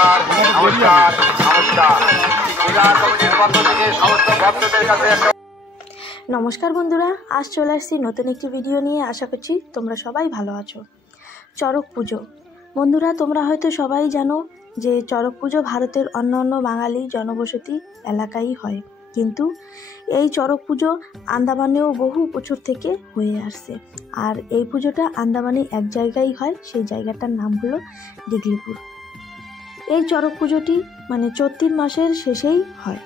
নমস্কার নমস্কার নমস্কার পূজা কমিটির পক্ষ থেকে সমস্ত ভক্তদের কাছে নমস্কার বন্ধুরা, আজ চলে আসছি নতুন একটি ভিডিও নিয়ে। আশা করছি তোমরা সবাই ভালো আছো। চড়ক পুজো বন্ধুরা, তোমরা হয়তো সবাই জানো যে চড়ক পুজো ভারতের অন্যান্য বাঙালি জনবসতি এলাকায় হয়, কিন্তু এই চড়ক পুজো আন্দামানেও বহু বছর থেকে হয়ে আসছে। আর এই পুজোটা আন্দামানে এক জায়গায় হয়, সেই জায়গাটার নাম হলো দিগলিপুর। এই চড়ক পুজোটি চৈত্র মাসের শেষেই হয়।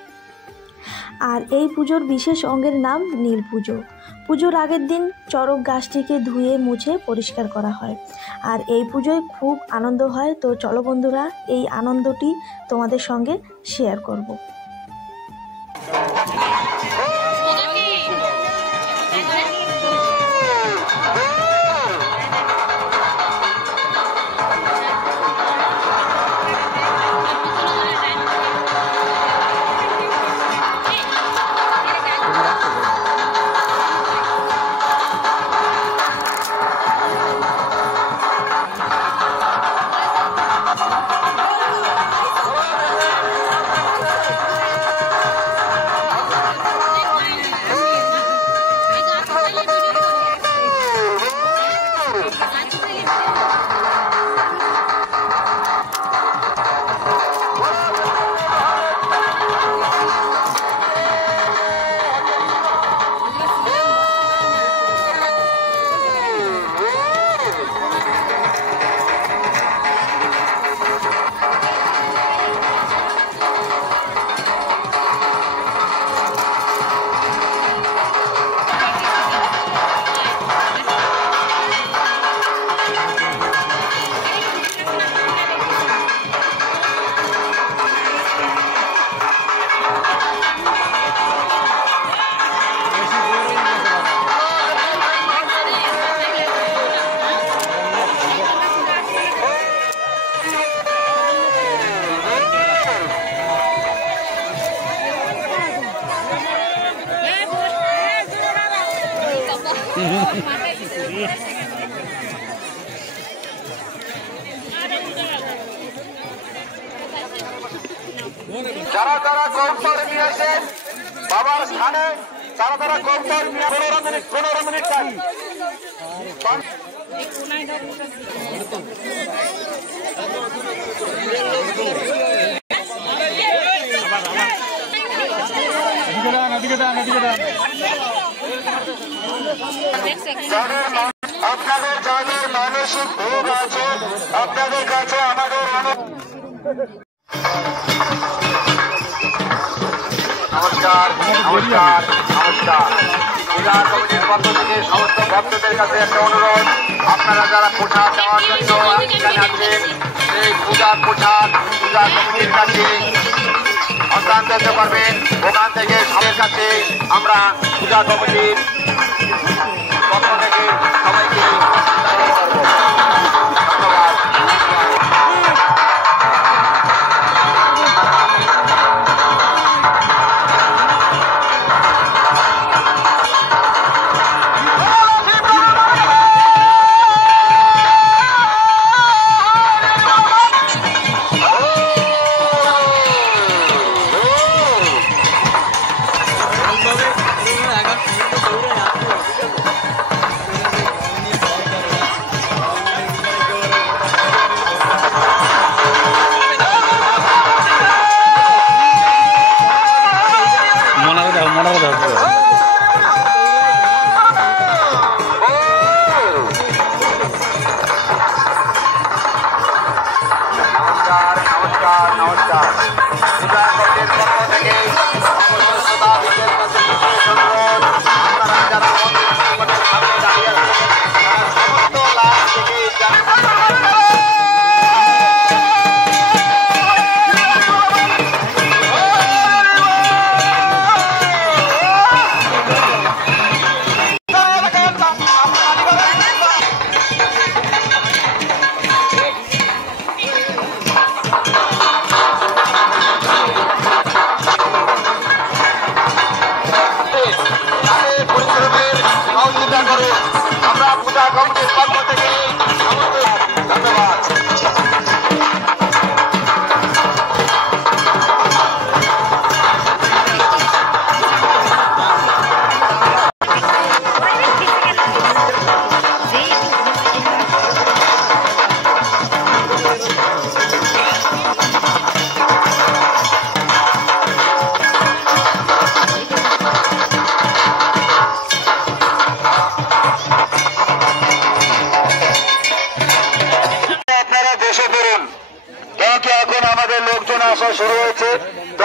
আর এই পুজোর বিশেষ অঙ্গের নাম নীল পুজো। পুজোর আগের দিন চড়ক গাছটিকে ধুয়ে মুছে পরিষ্কার করা হয়। আর এই পুজোয় খুব আনন্দ হয়। তো চলো বন্ধুরা, এই আনন্দটি তোমাদের সঙ্গে শেয়ার করব। যারা যারা কৌশল নিয়ে আসেন বাবার স্থানে, তারা তারা কৌশল নিয়ে 15 মিনিট টাইম। আপনাদের যাদের মানসিক ভোগ আছে, আপনাদের কাছে আমাদের নমস্কার নমস্কার নমস্কার পূজা কমিটির পক্ষ থেকে সমস্ত ভক্তদের কাছে একটা অনুরোধ, আপনারা যারা প্রসাদ দেওয়ার জন্য এখানে আছেন, সেই পূজার প্রসাদ পূজা কমিটির কাছে হস্তান্তর করতে পারবেন। ওখান থেকে সবার কাছে আমরা পূজা কমিটির পক্ষ থেকে সবাইকে ধন্যবাদ।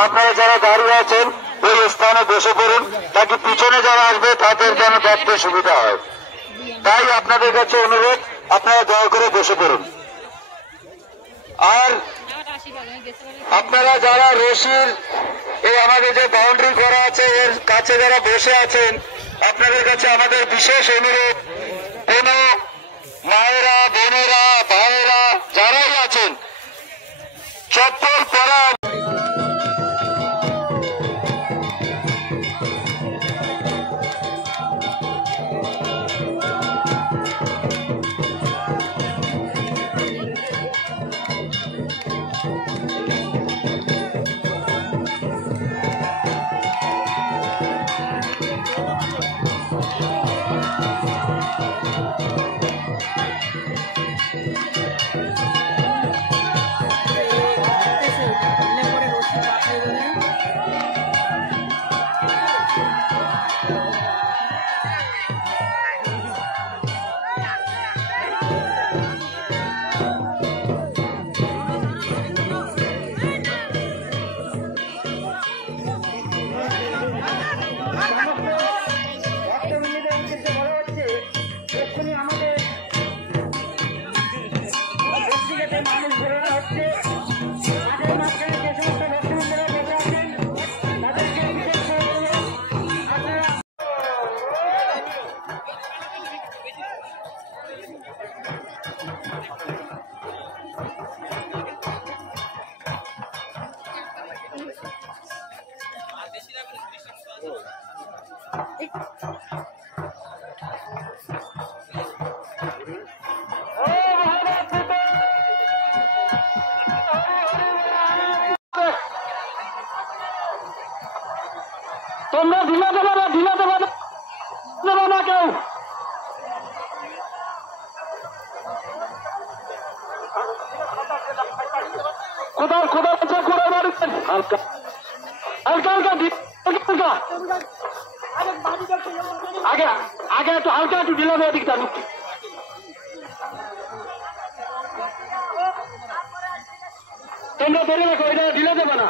আপনারা যারা দাঁড়িয়ে আছেন ওই স্থানে বসে পড়ুন, তাকে পিছনে যারা আসবে তাদের যেন দেখতে সুবিধা হয়। তাই আপনাদের কাছে অনুরোধ, আপনারা দয়া করে বসে পড়ুন। আর আপনারা যারা রশির এই আমাদের যে বাউন্ডারি করা আছে এর কাছে যারা বসে আছেন, আপনাদের কাছে আমাদের বিশেষ অনুরোধ, কোন মায়েরা, বোনেরা, ভাইয়েরা যারাই আছেন চপ্পল পরা তোমরা ঢিলা দেবে না, ঢিলা দেবে না কেউ। কোথাও কোথাও কোথাও মারছেন হালকা হালকা হালকা আগে আগে একটু হালকা একটু ঢিলা দেওয়া দিকটা তোমরা ধরে রাখো, এটা ঢিলা দেবে না।